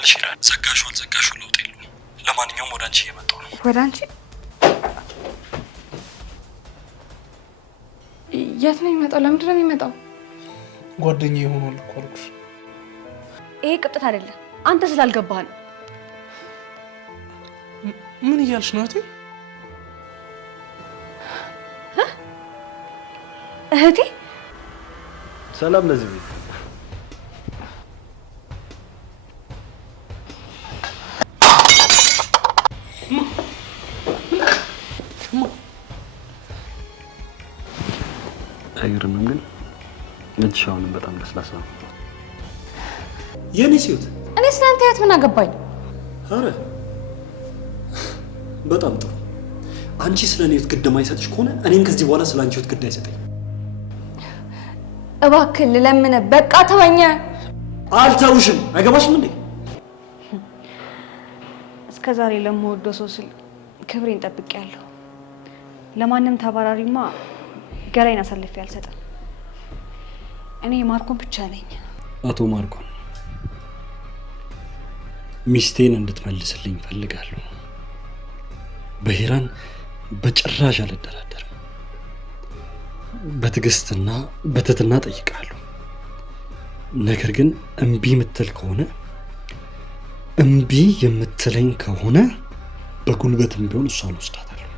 ትፈልጊያለሽ ይላል። ዘጋሽው ለውጥ የለውም። ለማንኛውም ወደ አንቺ እየመጣሁ ነው። ወደ አንቺ? የት ነው የሚመጣው? ለምንድን ነው የሚመጣው? ጓደኛዬ ይሆናል እኮ አልኩሽ። ይሄ ቅጥት አይደለም፣ አንተ ስላልገባህ ነው። ምን እያልሽ ነው እህቴ? እህቴ? ሰላም ለዚህ ቤት። አይገርምም? ግን እጅሽ አሁንም በጣም ለስላሳ ነው። የኔ ሲዩት እኔ ስላንተ ያት ምን አገባኝ? አረ በጣም ጥሩ። አንቺ ስለ እኔ ግድ የማይሰጥሽ ከሆነ እኔን ከዚህ በኋላ ስለ አንቺ ግድ አይሰጠኝ። እባክህ ልለምንህ፣ በቃ ተወኝ። አልተውሽም። አይገባሽም እንዴ? እስከ ዛሬ ለምወደው ሰው ስል ክብሬን ጠብቄያለሁ። ለማንም ተባራሪማ ገላይን አሳልፌ አልሰጥም። እኔ ማርኮን ብቻ ነኝ። አቶ ማርኮን ሚስቴን እንድትመልስልኝ ፈልጋለሁ። በሂራን በጭራሽ አልደራደርም። በትዕግስትና በትህትና ጠይቃለሁ። ነገር ግን እምቢ የምትል ከሆነ እምቢ የምትለኝ ከሆነ በጉልበትም ቢሆን እሷን ወስዳታለሁ።